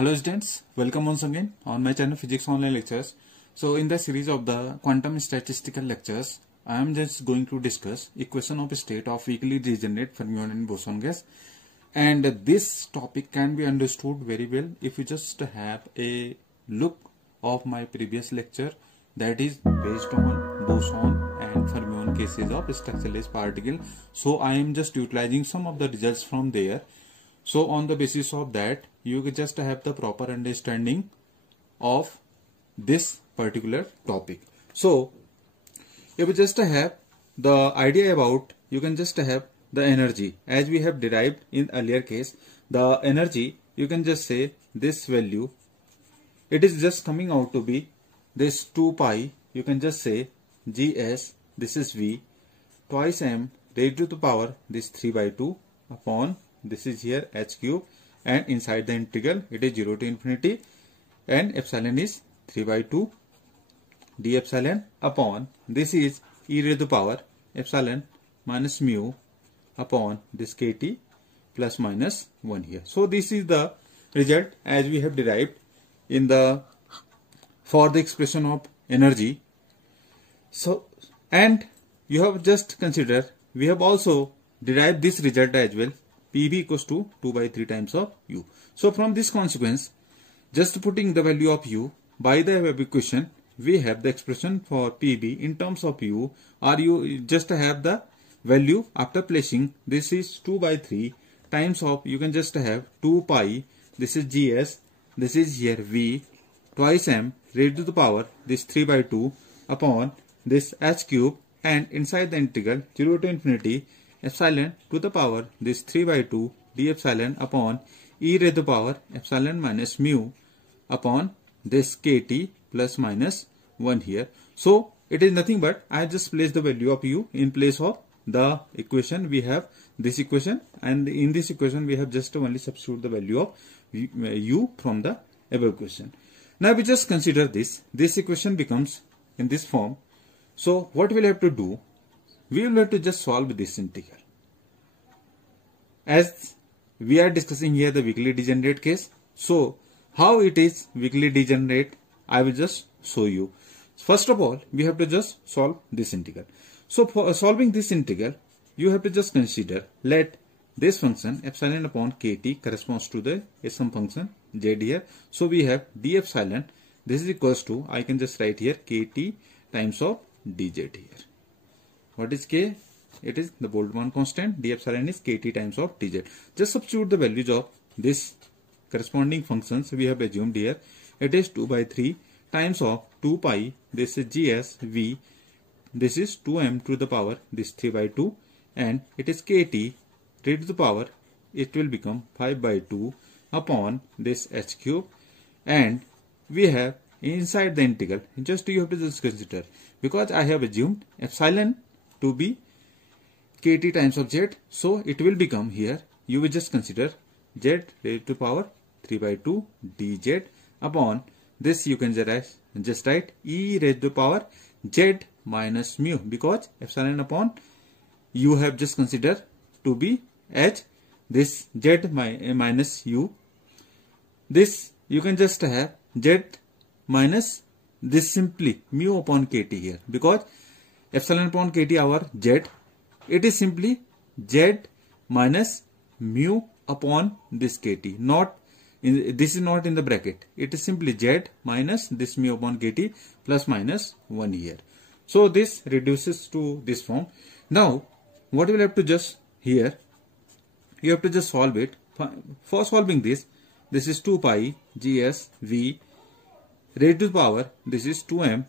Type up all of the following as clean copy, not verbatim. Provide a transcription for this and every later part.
Hello students, welcome once again on my channel Physics Online Lectures. So in the series of the quantum statistical lectures, I am just going to discuss equation of state of weakly degenerate fermion and boson gas. And this topic can be understood very well if you just have a look of my previous lecture that is based on boson and fermion cases of structureless particle. So I am just utilizing some of the results from there. So on the basis of that, you just have the proper understanding of this particular topic. So if you just have the idea about, you can just have the energy as we have derived in earlier case. The energy, you can just say this value, it is just coming out to be this 2 pi, you can just say gs, this is v, twice m raised to the power this 3 by 2 upon this is here h cube, and inside the integral it is 0 to infinity, and epsilon is 3 by 2 d epsilon upon this is e raised to the power epsilon minus mu upon this kt plus minus 1 here. So this is the result as we have derived in the for the expression of energy. So and you have just considered, we have also derived this result as well, PV equals to 2 by 3 times of U. So from this consequence, just putting the value of U by the above equation, we have the expression for PV in terms of U, or you just have the value after placing this is 2 by 3 times of, you can just have 2 pi, this is GS, this is here V, twice M raised to the power this 3 by 2 upon this h cube, and inside the integral 0 to infinity epsilon to the power this 3 by 2 d epsilon upon e raised to the power epsilon minus mu upon this kt plus minus 1 here. So it is nothing but I just place the value of u in place of the equation. We have this equation, and in this equation we have just only substitute the value of u from the above equation. Now we just consider this equation becomes in this form. So what we'll have to do, we will have to just solve this integral. As we are discussing here the weakly degenerate case, so how it is weakly degenerate, I will just show you. First of all, we have to just solve this integral. So for solving this integral, you have to just consider, let this function epsilon upon kt corresponds to the some function z here. So we have d epsilon, this is equals to, I can just write here kt times of dz here. What is k? It is the Boltzmann constant. D epsilon is kt times of dz. Just substitute the values of this corresponding functions we have assumed here. It is 2 by 3 times of 2 pi, this is gs v, this is 2m to the power this 3 by 2, and it is kt raised to the power, it will become 5 by 2 upon this h cube, and we have inside the integral, just you have to just consider, because I have assumed epsilon to be kt times of z, so it will become here, you will just consider z raised to power 3 by 2 dz upon this, you can just write e raised to power z minus mu, because epsilon upon you have just considered to be h, this z minus u, this you can just have z minus this simply mu upon kt here, because epsilon upon kt our z, it is simply z minus mu upon this kt, not in, this is not in the bracket, it is simply z minus this mu upon kt plus minus 1 here. So this reduces to this form. Now what we will have to just here, you have to just solve it. For solving this is 2 pi gs v raised to the power, this is 2m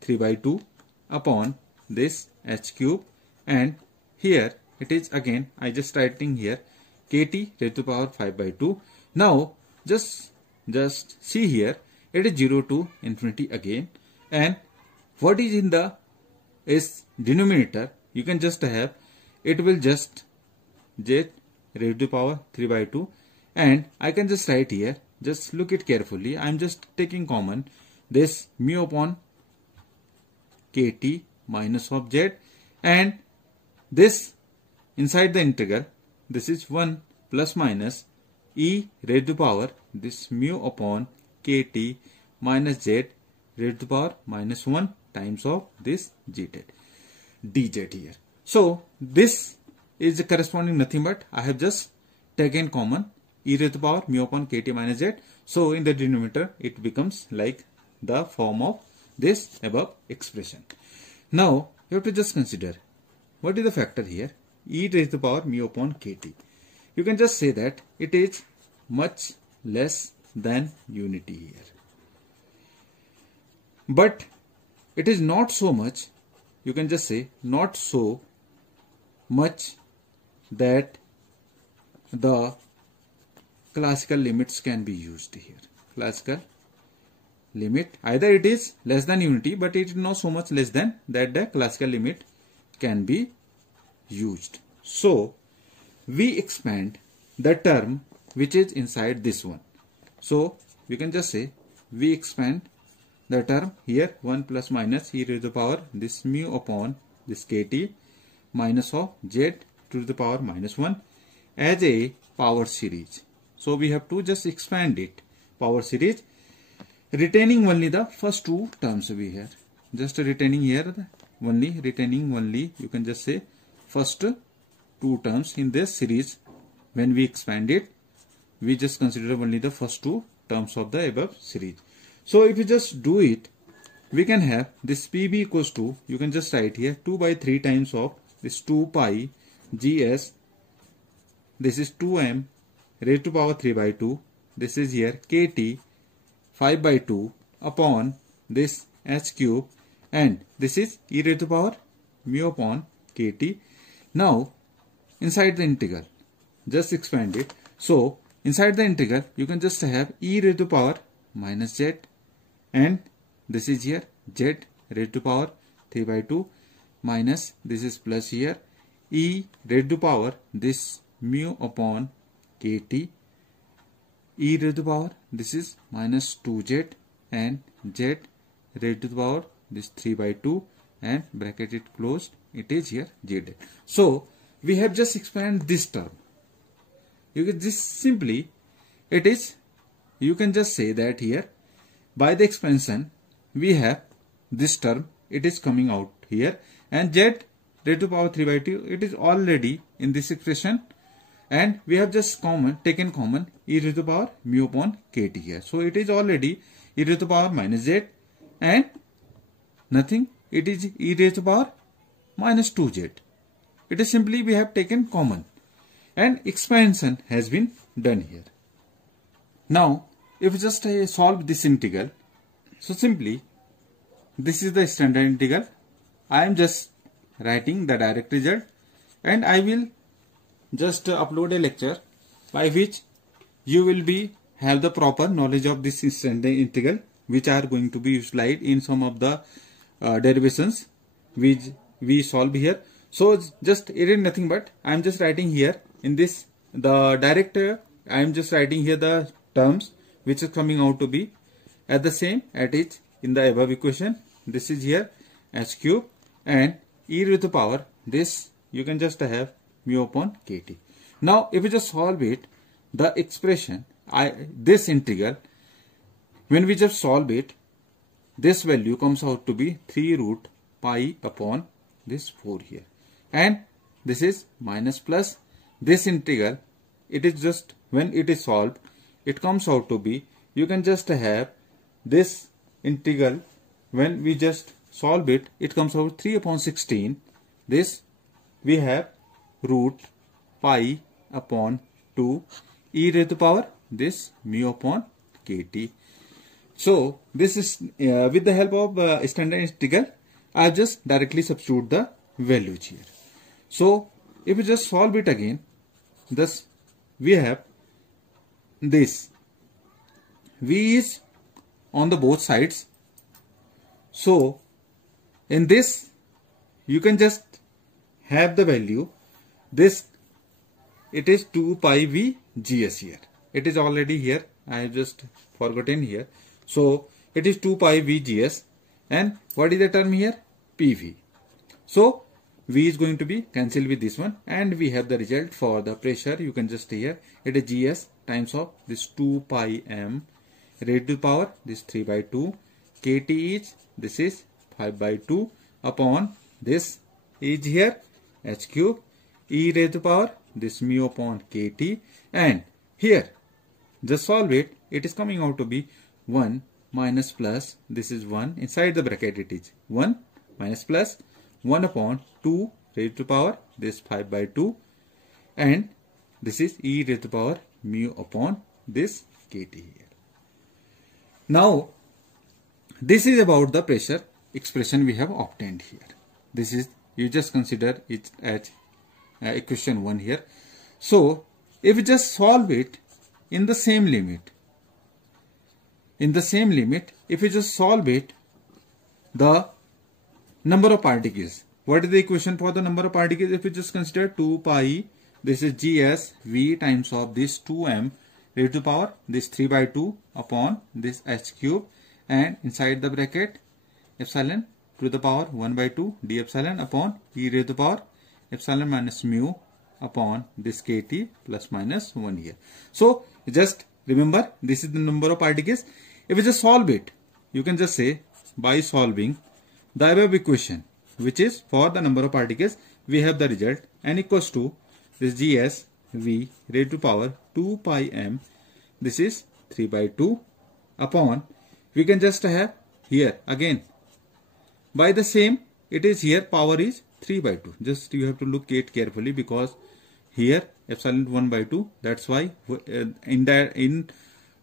3 by 2 upon this h cube, and here it is again, I just writing here kt raised to the power 5 by 2. Now just see here, it is 0 to infinity again, and what is in the is denominator, you can just have, it will just z raised to the power 3 by 2, and I can just write here, just look it carefully, I am just taking common this mu upon kt minus of z, and this inside the integral, this is 1 plus minus e raised to the power this mu upon kt minus z raised to the power minus 1 times of this dz here. So this is corresponding nothing but I have just taken common e raised to the power mu upon kt minus z. So in the denominator it becomes like the form of this above expression. Now you have to just consider what is the factor here, e raised to the power mu upon kt. You can just say that it is much less than unity here. But it is not so much, you can just say not so much that the classical limits can be used here. Classical limit, either it is less than unity, but it is not so much less than that the classical limit can be used. So we expand the term which is inside this one. So we can just say we expand the term here 1 plus minus e raised to the power this mu upon this kt minus of z to the power minus 1 as a power series. So we have to just expand it power series, retaining only the first two terms we have. Just retaining here retaining only you can just say first two terms in this series. When we expand it, we just consider only the first two terms of the above series. So if you just do it, we can have this PB equals to, you can just write here 2 by 3 times of this 2 pi gs. This is 2m raised to power 3 by 2. This is here kt 5 by 2 upon this h cube, and this is e raised to power mu upon kt. Now inside the integral, just expand it. So inside the integral you can just have e raised to power minus z, and this is here z raised to power 3 by 2 minus this is plus here e raised to power this mu upon kt, e raised to power this is minus 2z, and z raised to the power this 3 by 2 and bracket it closed, it is here z. So we have just expanded this term. You can just simply, it is, you can just say that here by the expansion we have this term, it is coming out here, and z raised to power 3 by 2 it is already in this expression, and we have just taken common e raised to power mu upon kt here. So it is already e raised to power minus z and nothing, it is e raised to power minus 2z. It is simply we have taken common and expansion has been done here. Now if we just solve this integral, so simply this is the standard integral. I am just writing the direct result, and I will just upload a lecture by which you will have the proper knowledge of this standard integral, which are going to be utilized in some of the derivations which we solve here. So just it is nothing but I am just writing here in this the direct I am just writing here the terms which is coming out to be at the same at it in the above equation. This is here h cube, and e raised to the power this you can just have mu upon kt. Now if you just solve it, the expression this integral, when we just solve it, this value comes out to be 3 root pi upon this 4 here, and this is minus plus this integral. It is just when it is solved, it comes out to be, you can just have this integral when we just solve it, it comes out 3 upon 16. This we have root pi upon 2 e raised to the power this mu upon kt. So this is with the help of standard integral, I have just directly substitute the values here. So if we just solve it again, thus we have this v is on the both sides. So in this you can just have the value this, it is 2 pi v gs here. It is already here, I have just forgotten here. So it is 2 pi v gs, and what is the term here? PV. So V is going to be cancelled with this one, and we have the result for the pressure. You can just here, it is Gs times of this 2 pi m raised to the power this 3 by 2, kT is, this is 5 by 2 upon this is here h cube e raised to the power this mu upon kT, and here just solve it, it is coming out to be 1 minus plus, this is 1, inside the bracket it is 1 minus plus 1 upon 2 raised to the power this 5 by 2, and this is e raised to the power mu upon this kT here. Now this is about the pressure expression we have obtained here. This is, you just consider it as equation 1 here. So if we just solve it in the same limit, if we just solve it, the number of particles, what is the equation for the number of particles? If we just consider 2 pi, this is Gs V times of this 2m raised to the power this 3 by 2 upon this h cube, and inside the bracket epsilon to the power 1 by 2 d epsilon upon e raised to the power epsilon minus mu upon this kT plus minus 1 here. So just remember, this is the number of particles. If we just solve it, you can just say by solving the above equation, which is for the number of particles, we have the result n equals to this Gs V raised to power 2 pi m, this is 3 by 2 upon, we can just have here again by the same, it is here power is 3 by 2. Just you have to look it carefully, because here epsilon 1 by 2, that's why in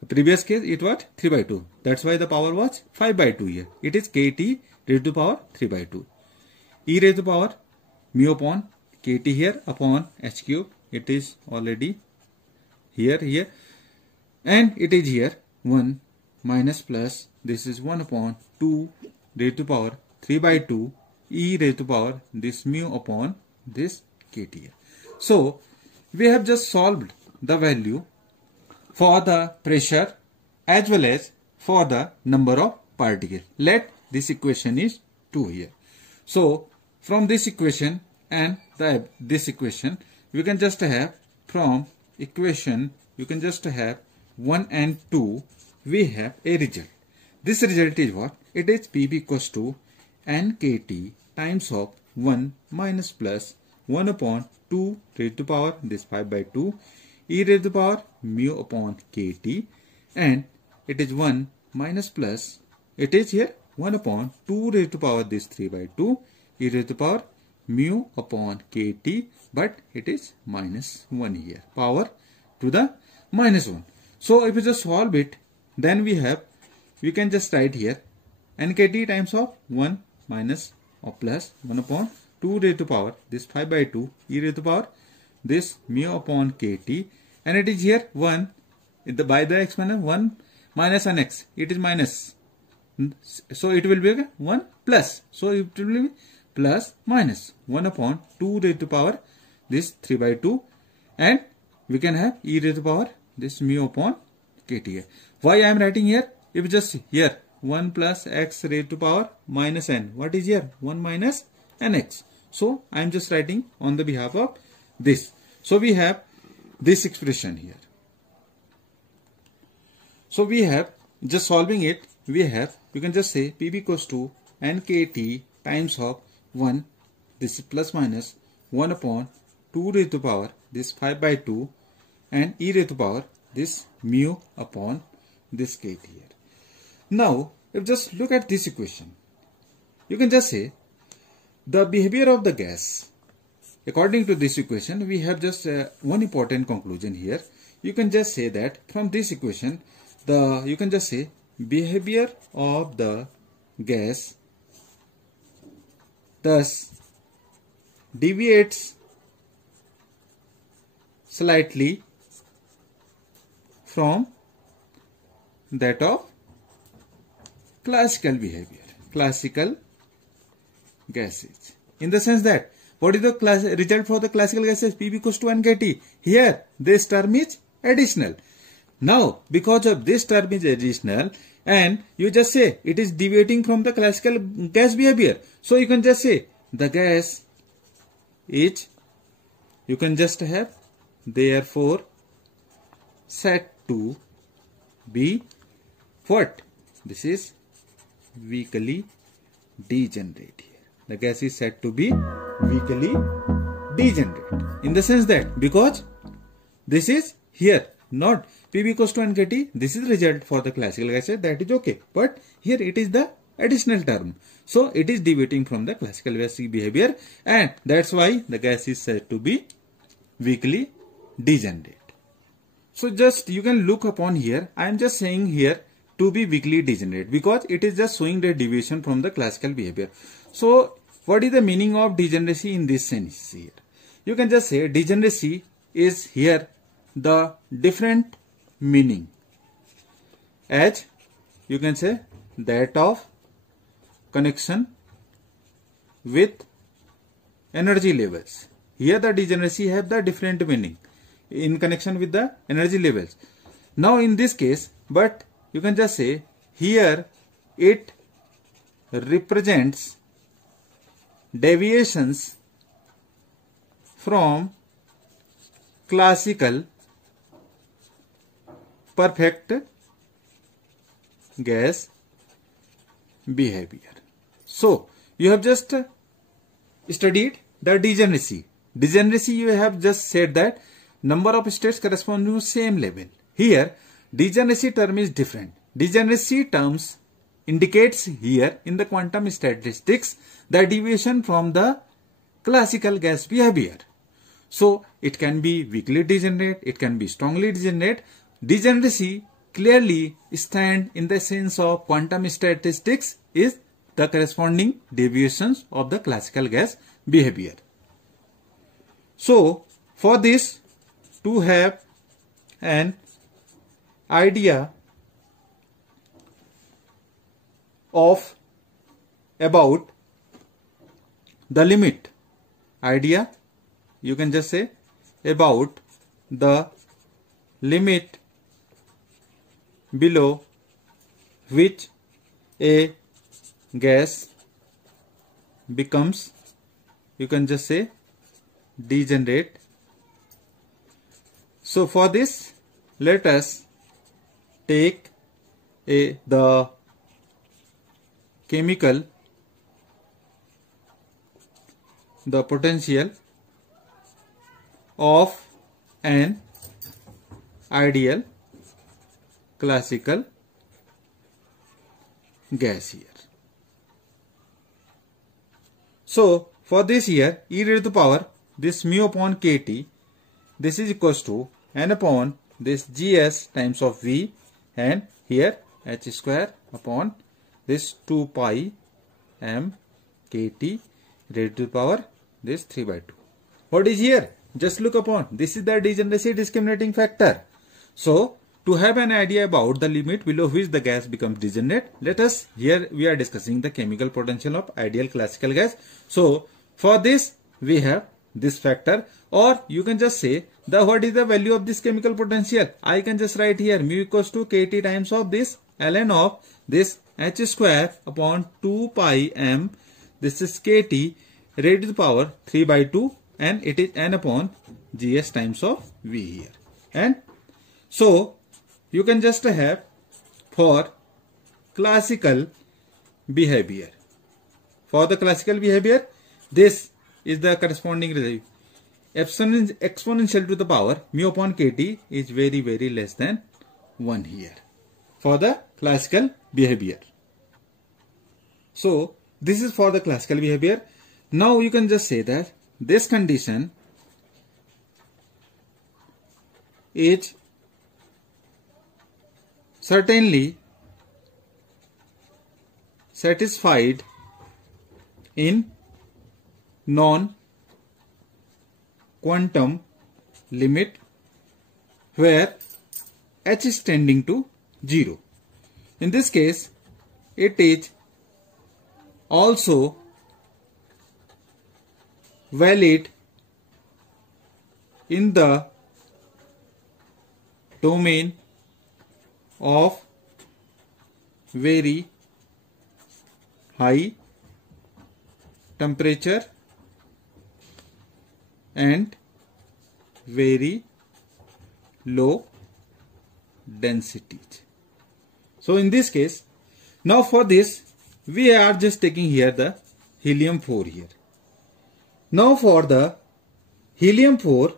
previous case it was 3 by 2, that's why the power was 5 by 2 here. It is kT raised to the power 3 by 2, e raised to the power mu upon kT here upon h cube, it is already here, and it is here 1 minus plus, this is 1 upon 2 raised to the power 3 by 2 e raised to the power this mu upon this kT here. So we have just solved the value for the pressure as well as for the number of particles. Let this equation is 2 here. So from this equation and this equation, we can just have, from equation you can just have 1 and 2, we have a result. This result is what? It is Pv equals to nkt times of 1 minus plus 1 upon 2 raised to the power this 5 by 2 e raised to the power mu upon kT, and it is 1 minus plus, it is here 1 upon 2 raised to the power this 3 by 2 e raised to the power mu upon kT, but it is minus 1 here, power to the minus 1. So if you just solve it, then we can just write here nkt times of 1 minus or plus 1 upon 2 raised to the power this 5 by 2 e raised to the power this mu upon kT, and it is here 1 by the exponent 1 minus nx, it is minus, so it will be 1 plus, so it will be plus minus 1 upon 2 raised to the power this 3 by 2, and we can have e raised to the power this mu upon kT here. Why I am writing here? If just here 1 plus x raised to the power minus n, what is here? 1 minus nx. So I am just writing on the behalf of this. So we have this expression here. So we have, just solving it, we have, you can just say Pv equals to nkt times of 1, this is plus minus 1 upon 2 raised to the power this 5 by 2 and e raised to the power this mu upon this kT here. Now if just look at this equation, you can just say the behavior of the gas. According to this equation, we have just one important conclusion here. You can just say that from this equation, you can just say behavior of the gas thus deviates slightly from that of classical behavior, classical gases. In the sense that, what is the result for the classical gases? Pv equals to nkt. Here, this term is additional. Now, because of this term is additional, and you just say it is deviating from the classical gas behavior. So you can just say the gas is, you can just have, therefore said to be what? This is weakly degenerate here. The gas is said to be weakly degenerate in the sense that because this is here not Pb equals to nkt, this is result for the classical gases, that is okay, but here it is the additional term, so it is deviating from the classical gas behavior, and that's why the gas is said to be weakly degenerate. So just you can look upon here, I am just saying here to be weakly degenerate because it is just showing the deviation from the classical behavior. So what is the meaning of degeneracy in this sense here? You can just say degeneracy is here the different meaning, as you can say that of connection with energy levels. Here the degeneracy have the different meaning in connection with the energy levels. Now in this case, but you can just say here it represents deviations from classical perfect gas behavior. So you have just studied the degeneracy. Degeneracy, you have just said that number of states corresponding to same level. Here degeneracy term is different. Degeneracy terms indicates here in the quantum statistics the deviation from the classical gas behavior. So it can be weakly degenerate, it can be strongly degenerate. Degeneracy clearly stand in the sense of quantum statistics is the corresponding deviations of the classical gas behavior. So for this, to have an idea of about the limit, you can just say about the limit below which a gas becomes, you can just say degenerate. So for this, let us take the chemical, the potential of an ideal classical gas here. So for this here, e raised to the power this mu upon kT, this is equals to n upon this gs times of v, and here h square upon this 2 pi m kT raised to the power this 3/2. What is here? Just look upon, this is the degeneracy discriminating factor. So to have an idea about the limit below which the gas becomes degenerate, let us, here we are discussing the chemical potential of ideal classical gas. So for this we have this factor, or you can just say the what is the value of this chemical potential. I can just write here mu equals to kT times of this ln of this h square upon 2 pi m, this is kT raised to the power 3/2, and it is n upon gs times of v here. And so you can just have for classical behavior. For the classical behavior, this is the corresponding result. Exponential to the power mu upon kT is very, very less than 1 here for the classical behavior. So this is for the classical behavior. Now you can just say that this condition is certainly satisfied in non-quantum limit where h is tending to 0. In this case, it is also valid in the domain of very high temperature and very low densities. So in this case, now for this we are just taking here the helium-4 here. Now for the helium-4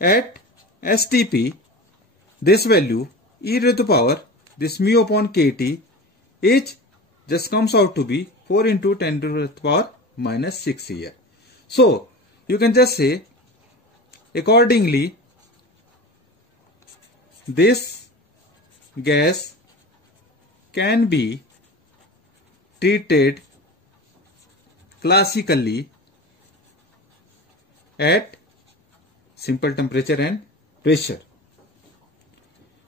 at STP, this value e raised to the power this mu upon kT H just comes out to be 4 into 10 to the power minus 6 here. So you can just say accordingly this gas can be treated classically at simple temperature and pressure,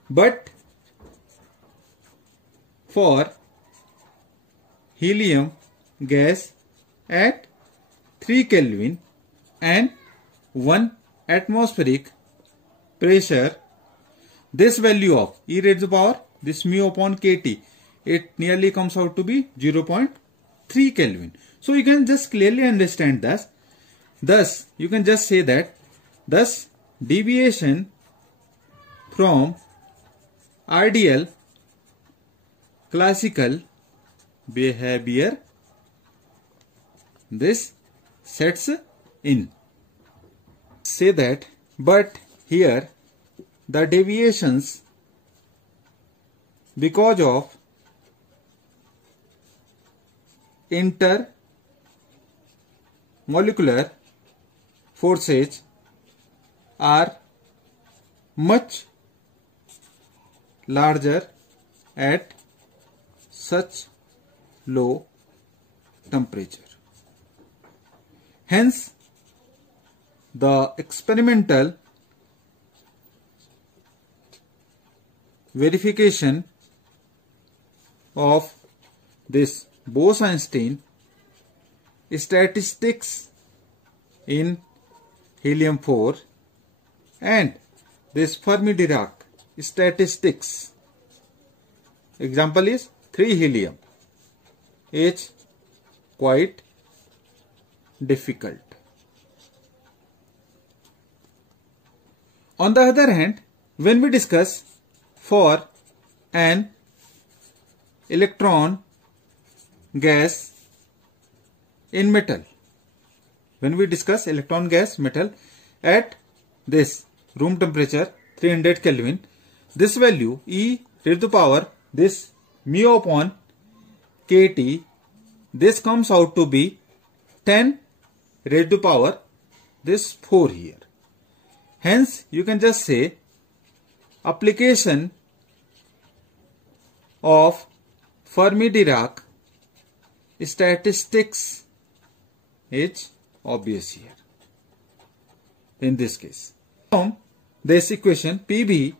but for helium gas at 3 Kelvin and 1 atmospheric pressure, this value of e raised to the power this mu upon kT, it nearly comes out to be 0.3 Kelvin. So you can just clearly understand this. Thus you can just say that thus deviation from ideal classical behavior this sets in. Say that, but here the deviations because of intermolecular forces are much larger at such low temperature. Hence, the experimental verification of this Bose-Einstein statistics in helium-4 and this Fermi-Dirac statistics, example is 3 helium, is quite difficult. On the other hand, when we discuss for an electron gas in metal, when we discuss electron gas metal at this room temperature 300 Kelvin, this value e raised to the power this mu upon kT, this comes out to be 10 raised to the power this 4 here. Hence you can just say application of Fermi-Dirac statistics is obvious here in this case. From this equation PV,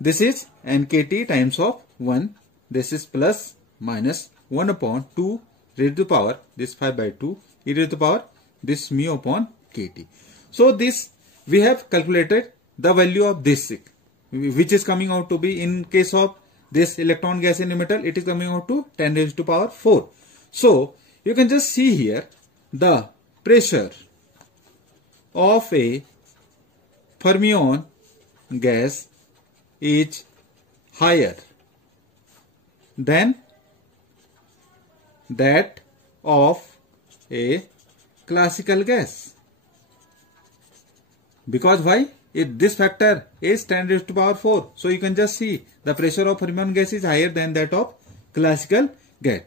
this is nKT times of 1, this is plus minus 1 upon 2 raised to the power this 5 by 2 e raised to the power this mu upon kT. So this we have calculated the value of this, which is coming out to be, in case of this electron gas in a metal, it is coming out to 10 raised to the power 4. So you can just see here the pressure of a fermion gas is higher than that of a classical gas. Because why? This factor is 10 raised to the power 4. So you can just see the pressure of fermion gas is higher than that of classical gas.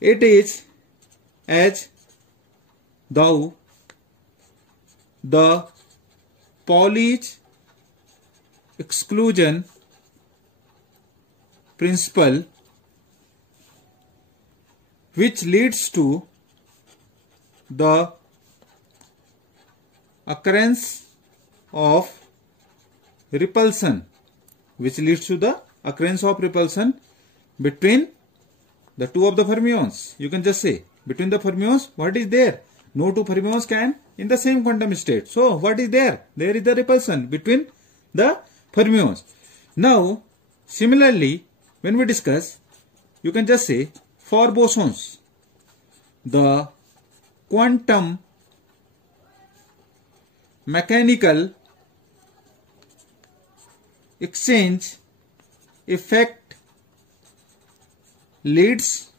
It is as though the Pauli's exclusion principle, which leads to the occurrence of repulsion, between the two of the fermions. You can just say between the fermions, what is there? No two fermions can in the same quantum state. So what is there? There is the repulsion between the fermions. Now similarly, when we discuss, you can just say for bosons, the quantum mechanical exchange effect leads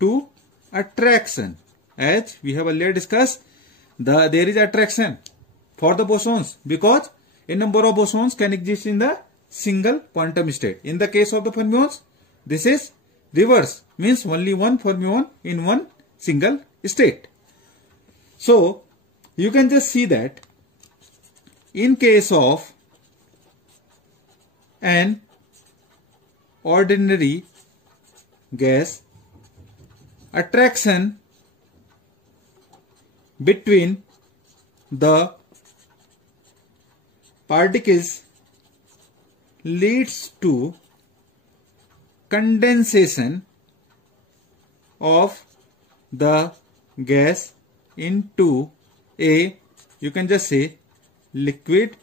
to attraction. As we have earlier discussed, there is attraction for the bosons because a number of bosons can exist in the single quantum state. In the case of the fermions, this is reverse, means only one fermion in one single state. So you can just see that in case of an ordinary gas, attraction between the particles leads to condensation of the gas into a, you can just say, liquid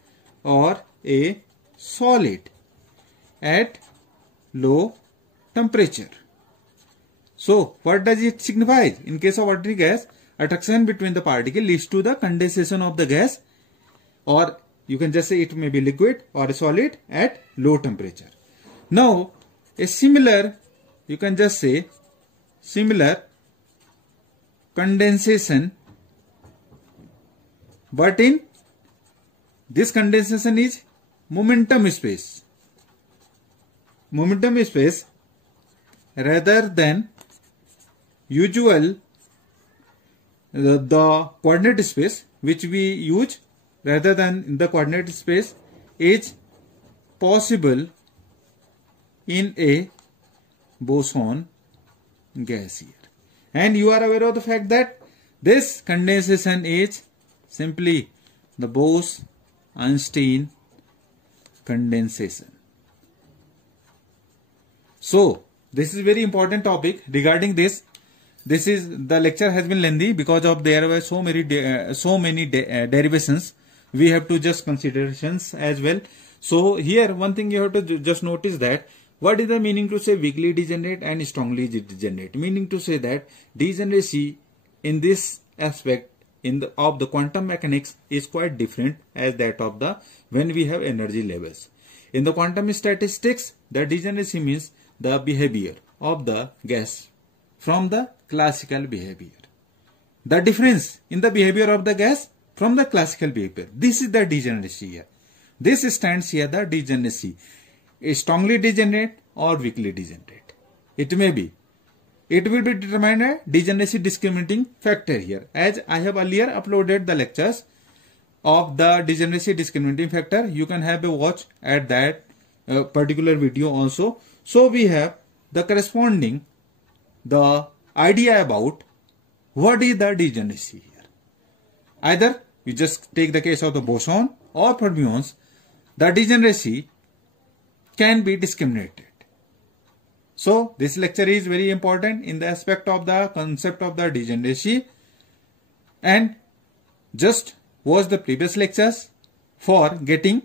or a solid at low temperature. So what does it signify? In case of ordinary gas, attraction between the particle leads to the condensation of the gas, or you can just say it may be liquid or a solid at low temperature. Now a similar, you can just say similar condensation, but in this condensation is momentum space. Momentum space rather than usual the coordinate space which we use rather than the coordinate space is possible in a boson gas here. And you are aware of the fact that this condensation is simply the Bose-Einstein condensation. So this is very important topic regarding this. This is, the lecture has been lengthy because of there were so many derivations. We have to just considerations as well. So here one thing you have to just notice that what is the meaning to say weakly degenerate and strongly degenerate? Meaning to say that degeneracy in this aspect of the quantum mechanics is quite different as that of the when we have energy levels. In the quantum statistics, the degeneracy means the behavior of the gas from the classical behavior. The difference in the behavior of the gas from the classical behavior. This is the degeneracy here. This stands here the degeneracy. Strongly degenerate or weakly degenerate. It may be. It will be determined a degeneracy discriminating factor here. As I have earlier uploaded the lectures of the degeneracy discriminating factor, you can have a watch at that particular video also. So we have the corresponding the idea about what is the degeneracy here. Either you just take the case of the boson or fermions, the degeneracy can be discriminated. So this lecture is very important in the aspect of the concept of the degeneracy, and just watch the previous lectures for getting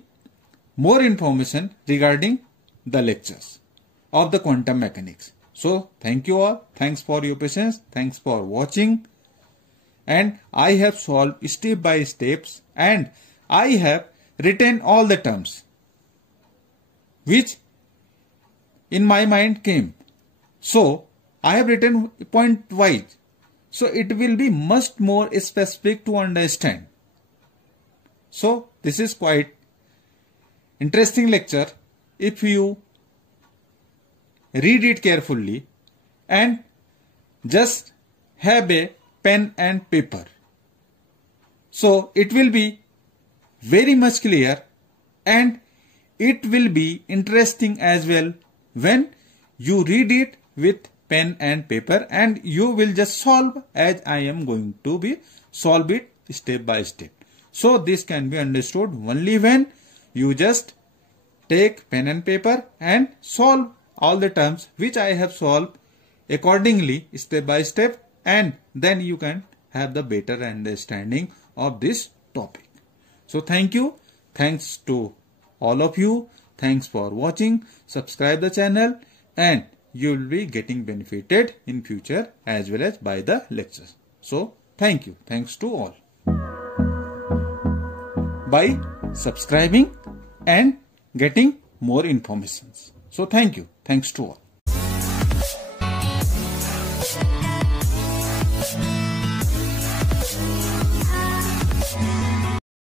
more information regarding the lectures of the quantum mechanics. So thank you all. Thanks for your patience. Thanks for watching. And I have solved step by steps, and I have written all the terms which in my mind came. So I have written point wise. So it will be much more specific to understand. So this is quite interesting lecture if you read it carefully and just have a pen and paper. So it will be very much clear and it will be interesting as well when you read it with pen and paper, and you will just solve as I am going to be solve it step by step. So this can be understood only when you just take pen and paper and solve all the terms which I have solved accordingly step by step, and then you can have the better understanding of this topic. So thank you. Thanks to all of you. Thanks for watching. Subscribe the channel and you will be getting benefited in future as well as by the lectures. So thank you. Thanks to all. by subscribing and getting more informations. So thank you. Thanks to all.